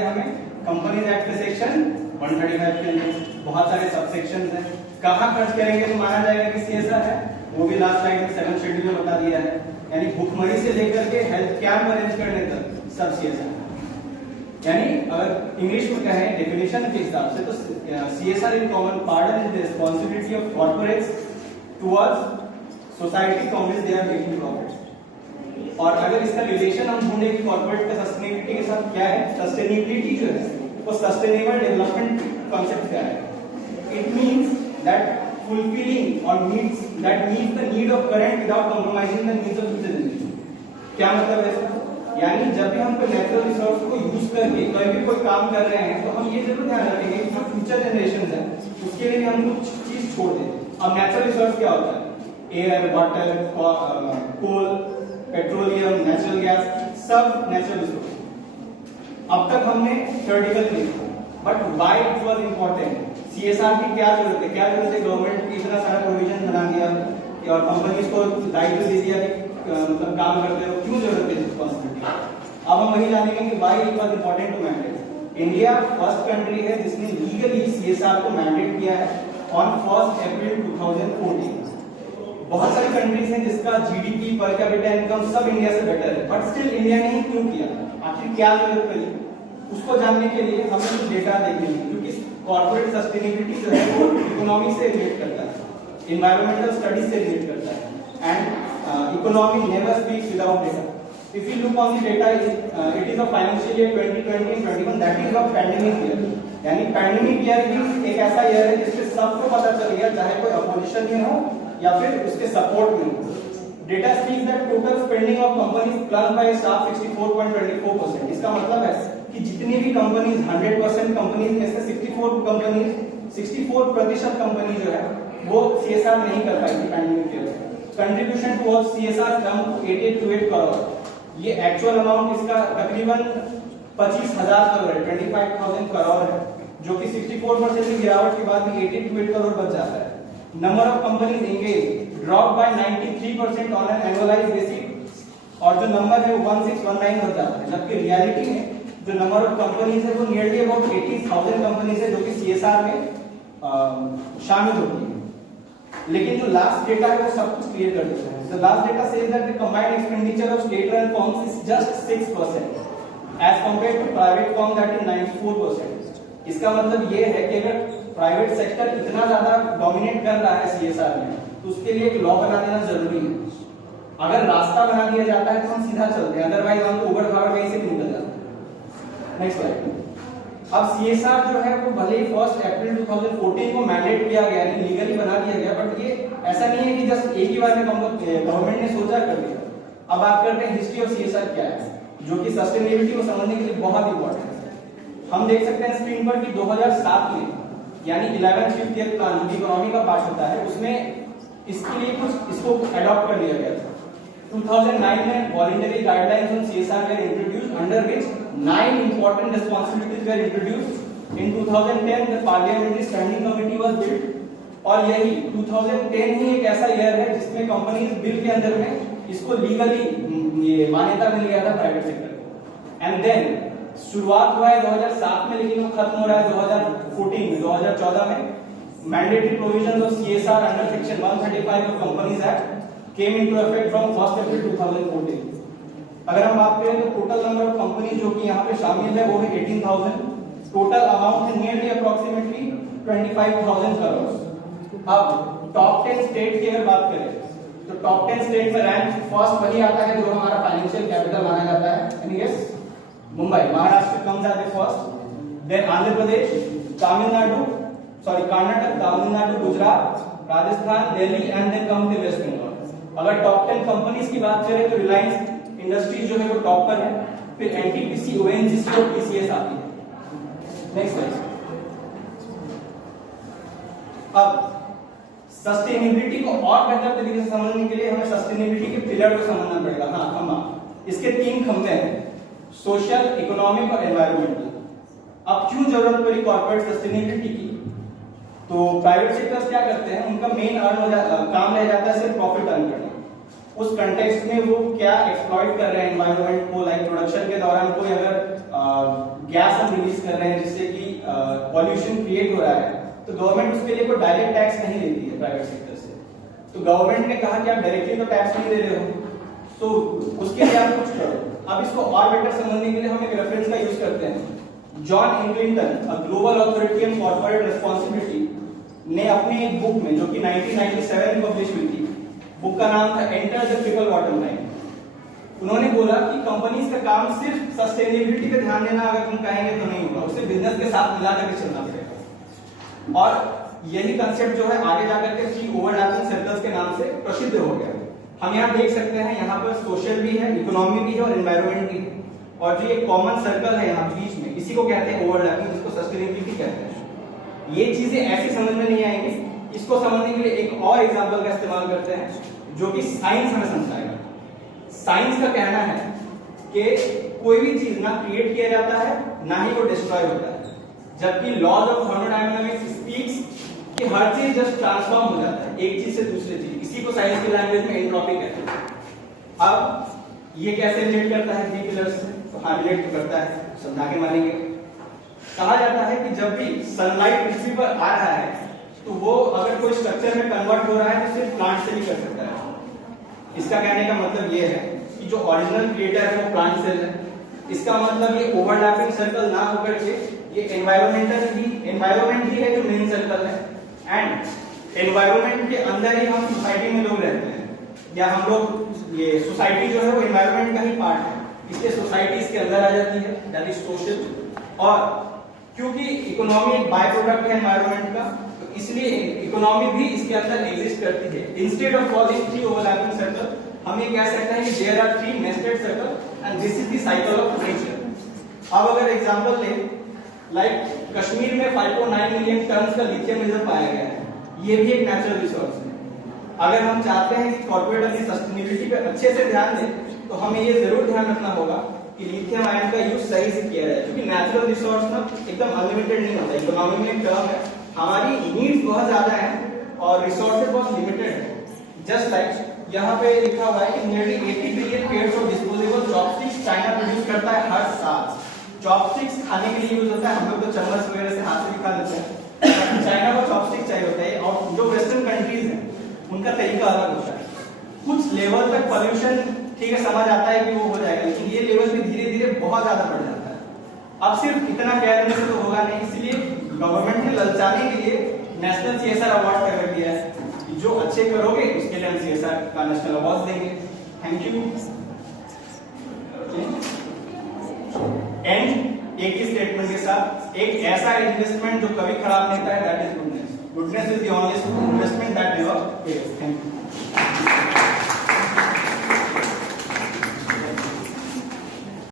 है हमें companies act के सेक्शन 135 के अंदर। बहुत सारे सब सेक्शन हैं। कहाँ खर्च करेंगे तो माना जाएगा कि सीएसआर है, वो भी लास्ट लाइन में 7 शेड्यूल में बता दिया है। यानी भुखमरी से लेकर के हेल्थ कैंप अरेंज करने तक सब सीएसआर। यानी अगर इंग्लिश में कहें डेफिनेशन के हिसाब से तो CSR in common part is the responsibility of corporates towards society from which they are making profit. और अगर इसका रिलेशन हम ढूंढे कि कॉर्पोरेट का सस्टेनेबिलिटी के साथ क्या है, सस्टेनेबिलिटी जो है वो सस्टेनेबल डेवलपमेंट कॉन्सेप्ट क्या है? It means that fulfilling or meets the need of current without compromising the needs of future generation। क्या मतलब है इसका? यानी जब भी हम कोई नेचुरल रिसोर्स को यूज करके कोई भी कोई काम कर रहे हैं तो हम ये जरूर ध्यान रखेंगे कि जो फ्यूचर जनरेशन है उसके लिए हम कुछ चीज छोड़ दें। अब नेचुरल रिसोर्स क्या होता है? एयर, वाटर, कोल, पेट्रोलियम, नेचुरल गैस, सब नेचुरल रिसोर्स। अब तक हमने थ्योरेटिकल देखा, but why it was important? CSR की क्या जरूरत है? क्या जरूरत है? गवर्नमेंट को इतना सारा प्रोविजन बना दिया और कंपनीज को दायित्व दे दिया कि मतलब काम करते हो, क्यों जरूरत है रिस्पांसिबिलिटी? अब हम वही जानेंगे कि why it was important to mandate. India first country है जिसने लीगली सीएसआर को मैंडेट किया है ऑन 1 अप्रैल 2014। बहुत सारी कंट्रीज हैं जिसका जीडीपी, पर कैपिटा इनकम सब इंडिया से बेटर है, बट स्टिल इंडिया ने ही क्यों किया? आखिर क्या जरूरत पड़ी? उसको जानने के लिए हमें कुछ डेटा देखेंगे, क्योंकि कॉर्पोरेट सस्टेनेबिलिटी जो है वो इकोनॉमी से रिलेट करता है, एनवायरमेंटल स्टडीज से रिलेट करता है, and economy never speaks without data. If you look on the data, it is a financial year 2020-21, that is a pandemic year. यानी पैंडेमिक ईयर भी एक ऐसा ईयर है जिससे सबको पता चल गया, चाहे कोई अपोजिशन में हो या फिर उसके सपोर्ट में हो। Data speaks that total spending of companies plus by staff 64.24%। इसका मतलब है कि जितनी भी कंपनीज 100% कंपनीज में से 64% कंपनी जो है वो सीएसआर नहीं कर पाई थी पैंडेमिक ईयर में। Contribution towards CSR come to 88 crore. ये एक्चुअल अमाउंट इसका तकरीबन 25,000 करोड़ है, 25,000 करोड़ है, जो कि 64% की गिरावट के बाद भी 88 करोड़ बच जाता है। Number of companies engage drop by 93% on an annualised basis, और जो नंबर है वो 1619 बच जाता है, जबकि रियलिटी में जो नंबर ऑफ कंपनीज है वो नियरली अबाउट 80,000 कंपनीज है जो कि सीएसआर में शामिल होती है। लेकिन जो लास्ट डेटा है वो सब कुछ क्लियर कर देता है। The last data says that the combined expenditure of state run firms is just 6% as compared to private firm that is 94%। इसका मतलब ये है कि अगर प्राइवेट सेक्टर इतना ज्यादा डोमिनेट कर रहा है सीएसआर में तो उसके लिए एक लॉ बना देना जरूरी है। अगर रास्ता बना दिया जाता है तो हम सीधा चलते हैं, अदरवाइज हम उबड़ खाबड़ कहीं से भी निकल जाते हैं। Next slide. अब सीएसआर जो है वो भले ही 1 अप्रैल 2014 को मैंडेट किया गया, यानी लीगली बना दिया गया, बट ये ऐसा नहीं है कि जस्ट एक ही बार में गवर्नमेंट ने सोचा कर दिया। अब बात करते हैं हिस्ट्री ऑफ सीएसआर क्या है, जो कि सस्टेनेबिलिटी को समझने के लिए बहुत इंपॉर्टेंट है। हम देख सकते हैं स्क्रीन पर कि 2007 में यानी 11th 5th ईयर प्लान जो इकोनॉमी का पार्ट होता है उसमें इसके लिए कुछ इसको अडॉप्ट कर लिया गया था। 2009 में voluntary guidelines on CSR were introduced under which 9 important responsibilities were introduced. In 2010 the parliamentary standing committee was built, और यही 2010 ही एक ऐसा ईयर है जिसमें कंपनीज बिल के अंदर में इसको लीगली ये मान्यता मिल गया था प्राइवेट सेक्टर को। एंड देन शुरुआत हुआ है 2007 में, लेकिन वो खत्म हो रहा है 2014 में, 2014 में mandatory provisions of CSR under section 135 of companies act came into effect from 1 अप्रैल 2014। अगर हम बात करें तो टोटल नंबर ऑफ कंपनी जो कि यहाँ पे शामिल है वो है 18,000। टोटल अमाउंट है नियरली अप्रोक्सीमेटली 25,000 करोड़। अब टॉप 10 स्टेट की अगर बात करें तो टॉप 10 स्टेट में रैंक फर्स्ट वही आता है जो हमारा फाइनेंशियल कैपिटल माना जाता है, यानी yes Mumbai. Maharashtra comes at the first, then Andhra Pradesh, Karnataka, Tamil Nadu, Gujarat, Rajasthan, Delhi, and then come the West Bengal. अगर टॉप 10 कंपनीज की बात करें तो रिलायंस इंडस्ट्रीज जो है वो टॉप पर है, फिर एनटीपीसी, ओएनजीसी और टीसीएस आती है। Next slide. अब सस्टेनेबिलिटी को और बेहतर तरीके से समझने के लिए हमें सस्टेनेबिलिटी के पिलर को समझना पड़ेगा। हाँ, खंभा, इसके 3 खंभे हैं, सोशल, इकोनॉमिक और एनवायरमेंटल। अब क्यों जरूरत पड़ी कॉर्पोरेट सस्टेनेबिलिटी की? तो प्राइवेट सेक्टर्स क्या करते हैं, उनका मेन काम रह जाता है सिर्फ प्रॉफिट अर्न करना। उस कंटेक्स्ट में वो क्या एक्सप्लॉइट कर रहे हैं एनवायरनमेंट को, लाइक प्रोडक्शन के दौरान कोई अगर गैस हम रिलीज कर रहे हैं जिससे कि पॉल्यूशन क्रिएट हो रहा है, तो गवर्नमेंट उसके लिए कोई डायरेक्ट टैक्स नहीं लेती है प्राइवेट सेक्टर से। तो गवर्नमेंट ने कहा कि आप डायरेक्टली तो टैक्स नहीं दे रहे हो, तो उसके लिए आप कुछ करो। अब इसको और बेटर समझने के लिए हम एक रेफरेंस का यूज करते हैं। John Elkington, a global authority on corporate responsibility, ने अपनी एक बुक में जो कि 1997 में पब्लिश हुई थी, बुक का नाम था enter the triple bottom line, उन्होंने बोला कि कंपनीज का काम सिर्फ सस्टेनेबिलिटी पे ध्यान देना अगर हम कहेंगे तो नहीं होगा, उसे बिजनेस के साथ मिला करके चलना पड़ेगा। और यही कंसेप्ट जो है आगे जाकर के थ्री ओवरलैपिंग सर्कल्स के नाम से प्रसिद्ध हो गया। हम यहाँ देख सकते हैं, यहाँ पर सोशल भी है, इकोनॉमी भी है और एनवायरमेंट भी है, और जो ये कॉमन सर्कल है यहाँ बीच में, इसी को कहते हैं ओवरलैपिंग, जिसको सस्टेनेबिलिटी कहते हैं। ये चीजें ऐसी समझ में नहीं आएंगी, इसको समझने के लिए एक और एग्जांपल का इस्तेमाल करते हैं जो कि साइंस हमें समझाएगा। साइंस का कहना है कि कोई भी चीज ना क्रिएट किया जाता है ना ही वो डिस्ट्रॉय होता है, जबकि लॉज ऑफ थर्मोडायनामिक्स स्पीक्स कि हर चीज जस्ट ट्रांसफॉर्म हो जाता है एक चीज से दूसरी चीज। इसी को साइंस की लैंग्वेज में एंट्रोपी कहते हैं। अब ये कैसे रिलेट करता है थ्री पिलर्स से? तो हाँ, रिलेट करता है, समझा के मानेंगे। कहा जाता है कि जब भी सनलाइट पृथ्वी पर आ रहा है तो वो अगर कोई स्ट्रक्चर में कन्वर्ट हो रहा है तो सिर्फ प्लांट से भी कर सकता है। इसका कहने का मतलब ये है कि जो ओरिजिनल क्रिएटर है वो प्लांट सेल है। इसका मतलब ये ओवरलैपिंग सर्कल ना होकर के ये एनवायरमेंट ही है जो मेन सर्कल है, एंड एनवायरमेंट के अंदर ही हम सोसाइटी में लोग रहते हैं, या हम लोग ये सोसाइटी जो है वो एनवायरमेंट का ही पार्ट है, इसलिए सोसाइटी इसके अंदर आ जाती है, दैट इज सोशल। और क्योंकि इकोनॉमी एक बाय प्रोडक्ट है एनवायरमेंट का, तो इसलिए इकोनॉमी भी इसके अंदर एग्जिस्ट करती है। Instead of calling three overlapping circle, हम ये कह सकते हैं कि there are three nested circle and this is the cycle of nature. अब अगर एग्जांपल ले, लाइक कश्मीर में 5.9 मिलियन टन का लिथियम रिजर्व पाया गया है, ये भी एक नेचुरल रिसोर्स है। अगर हम चाहते हैं कि कॉर्पोरेट अपनी सस्टेनेबिलिटी पे अच्छे से ध्यान दें, तो हमें ये जरूर ध्यान रखना होगा कि लिथियम आयन का यूज सही से किया जाए, क्योंकि नेचुरल रिसोर्स ना एकदम अनलिमिटेड नहीं होता। इकोनॉमी में एक टर्म है, हमारी नीड्स बहुत ज्यादा है और रिसोर्सेज बहुत लिमिटेड है। जस्ट लाइक यहाँ पे लिखा हुआ है कि nearly 80 billion pairs of disposable chopsticks China produce करता है हर साल। चॉपस्टिक्स खाने के लिए यूज होता है, हम लोग तो चम्मच वगैरह से हाथ से भी खा लेते हैं, चाइना को चॉपस्टिक चाहिए होता है। और जो वेस्टर्न कंट्रीज हैं उनका तरीका अलग होता है। कुछ लेवल तक पोल्यूशन ठीक है समझ आता है कि वो हो जाएगा, लेकिन ये लेवल भी धीरे धीरे बहुत ज्यादा बढ़ जाता है। अब सिर्फ इतना कह देने से तो होगा नहीं, इसलिए गवर्नमेंट ने ललचाने के लिए नेशनल सीएसआर अवार्ड कर रख दिया है कि जो अच्छे करोगे उसके लिए हम सीएसआर का नेशनल अवार्ड देंगे। Thank you. एंड एक ही स्टेटमेंट के साथ, एक ऐसा इन्वेस्टमेंट जो कभी खराब नहीं होता है, that is goodness. Goodness is the only investment